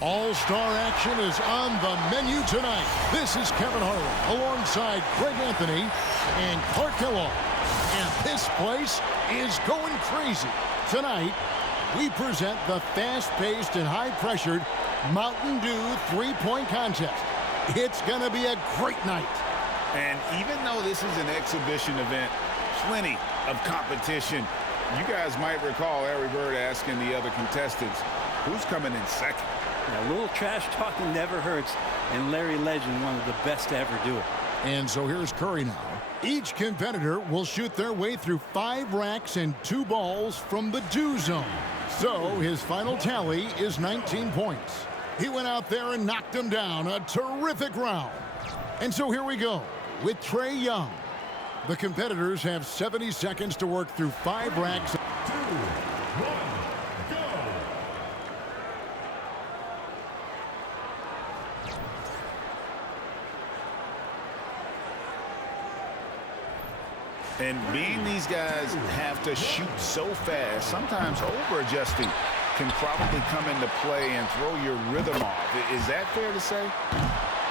All-star action is on the menu tonight. This is Kevin Harlan alongside Greg Anthony and Clark Kellogg. And this place is going crazy. Tonight, we present the fast-paced and high-pressured Mountain Dew three-point contest. It's going to be a great night. And even though this is an exhibition event, plenty of competition. You guys might recall Larry Bird asking the other contestants, who's coming in second? Yeah, a little trash talking never hurts, and Larry Legend, one of the best to ever do it. And so here's Curry now. Each competitor will shoot their way through 5 racks and 2 balls from the Dew zone. So his final tally is 19 points. He went out there and knocked them down. A terrific round. And so here we go with Trae Young. The competitors have 70 seconds to work through 5 racks. 2, 1, go! And being these guys have to shoot so fast, sometimes over-adjusting can probably come into play and throw your rhythm off. Is that fair to say?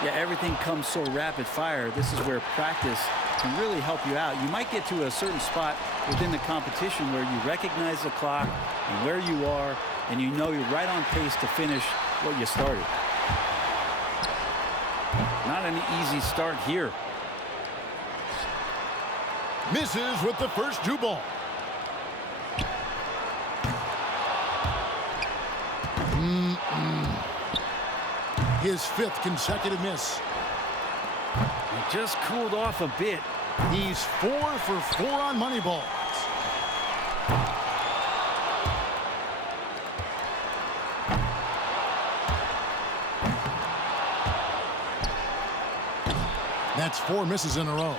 Yeah, everything comes so rapid fire. This is where practice can really help you out. You might get to a certain spot within the competition where you recognize the clock and where you are, and you know you're right on pace to finish what you started. Not an easy start here. Misses with the first 2 ball. His 5th consecutive miss. It just cooled off a bit. He's 4 for 4 on money balls. That's 4 misses in a row.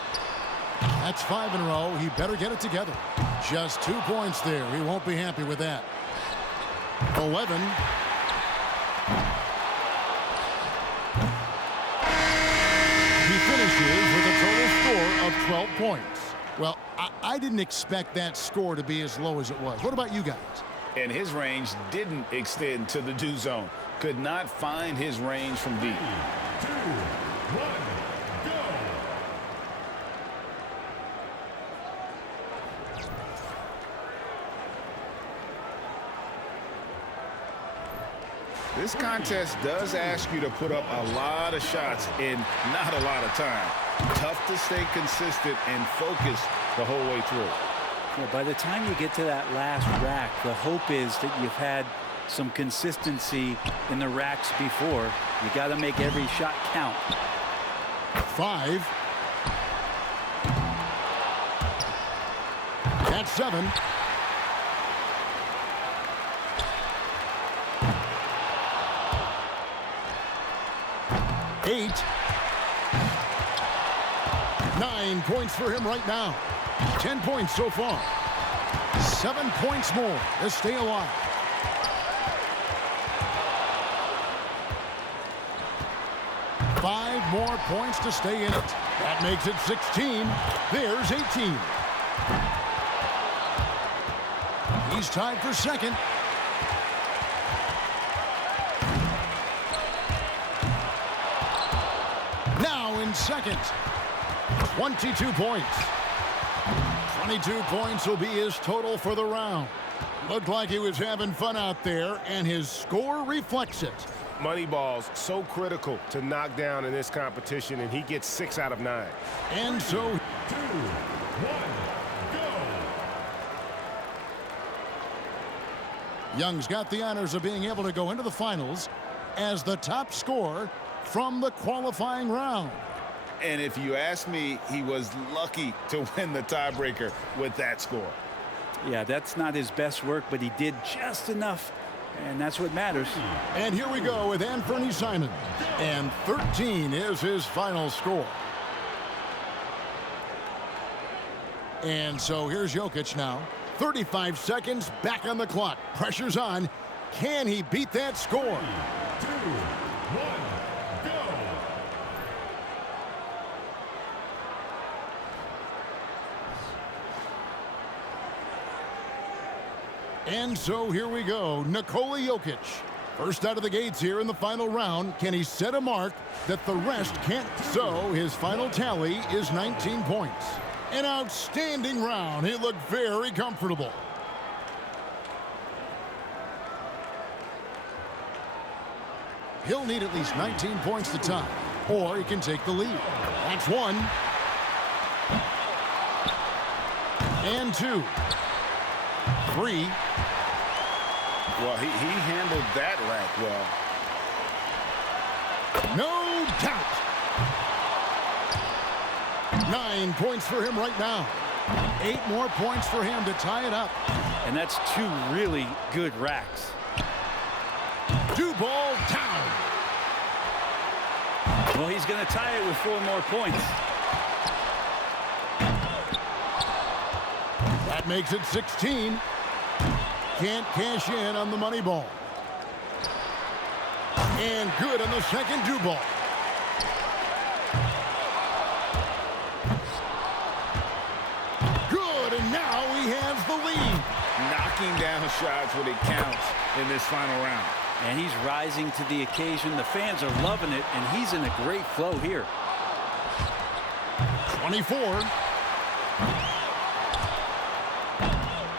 That's 5 in a row. He better get it together. Just 2 points there. He won't be happy with that. 11. He finishes with a total score of 12 points. Well, I didn't expect that score to be as low as it was. What about you guys? And his range didn't extend to the Dew zone. Could not find his range from deep. 2, 1, go! This contest does ask you to put up a lot of shots in not a lot of time. Tough to stay consistent and focused the whole way through. Yeah, by the time you get to that last rack, the hope is that you've had some consistency in the racks before. You got to make every shot count. 5. That's 7. 8. 9 points for him right now. 10 points so far. 7 points more to stay alive. Five more points to stay in it. That makes it 16. There's 18. He's tied for second. Now in second. 22 points. 22 points will be his total for the round. Looked like he was having fun out there, and his score reflects it. Money balls so critical to knock down in this competition, and he gets 6 out of 9. And so 2, 1, go. Young's got the honors of being able to go into the finals as the top scorer from the qualifying round. And if you ask me, he was lucky to win the tiebreaker with that score. Yeah, that's not his best work, but he did just enough, and that's what matters. And here we go with Anthony Simon. And 13 is his final score. And so here's Jokic now. 35 seconds back on the clock. Pressure's on. Can he beat that score? 2, 1, go. And so here we go. Nikola Jokic. First out of the gates here in the final round. Can he set a mark that the rest can't? So his final tally is 19 points. An outstanding round. He looked very comfortable. He'll need at least 19 points to tie, or he can take the lead. That's one. And two. Three. Well, he handled that rack well. No doubt. 9 points for him right now. 8 more points for him to tie it up. And that's 2 really good racks. 2 ball down. Well, he's going to tie it with 4 more points. That makes it 16. Can't cash in on the money ball. And good on the second 2 ball. Good, and now he has the lead. Knocking down shots when it counts in this final round. And he's rising to the occasion. The fans are loving it, and he's in a great flow here. 24.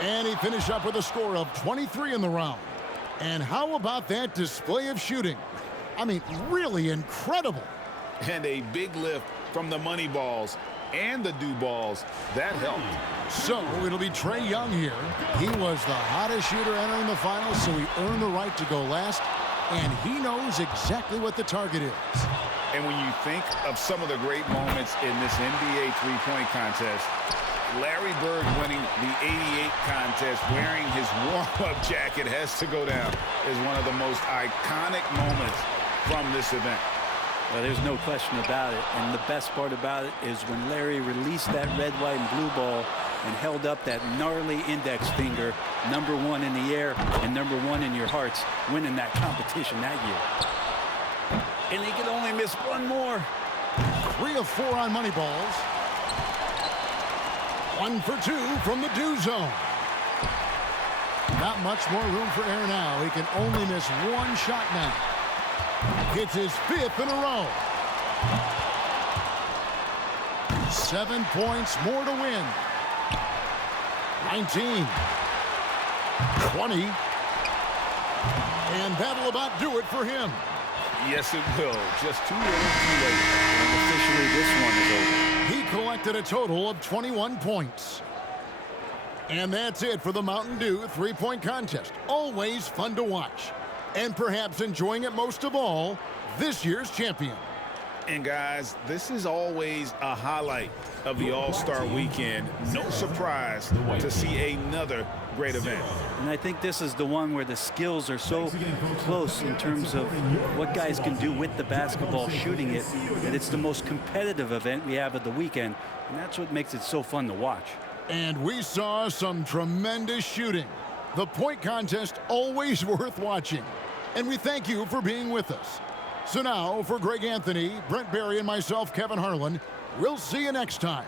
And he finished up with a score of 23 in the round. And how about that display of shooting? I mean, really incredible. And a big lift from the money balls and the do balls. That helped. So it'll be Trae Young here. He was the hottest shooter entering the finals, so he earned the right to go last. And he knows exactly what the target is. And when you think of some of the great moments in this NBA three-point contest, Larry Bird winning the '88 contest wearing his warm-up jacket has to go down as one of the most iconic moments from this event. Well, there's no question about it. And the best part about it is when Larry released that red, white, and blue ball and held up that gnarly index finger, #1 in the air and #1 in your hearts, winning that competition that year. And he could only miss 1 more. 3 of 4 on money balls. 1 for 2 from the do zone. Not much more room for error now. He can only miss 1 shot now. It's his 5th in a row. 7 points more to win. 19. 20. And that'll about do it for him. Yes, it will. Just 2 minutes too late. And officially, this one is over. He collected a total of 21 points. And that's it for the Mountain Dew three-point contest. Always fun to watch. And perhaps enjoying it most of all, this year's champion. And guys, this is always a highlight of the All-Star Weekend. No surprise to see another great event. And I think this is the one where the skills are so close in terms of what guys can do with the basketball shooting it, that it's the most competitive event we have of the weekend. And that's what makes it so fun to watch. And we saw some tremendous shooting. The point contest always worth watching. And we thank you for being with us. So now, for Greg Anthony, Brent Barry, and myself, Kevin Harlan, we'll see you next time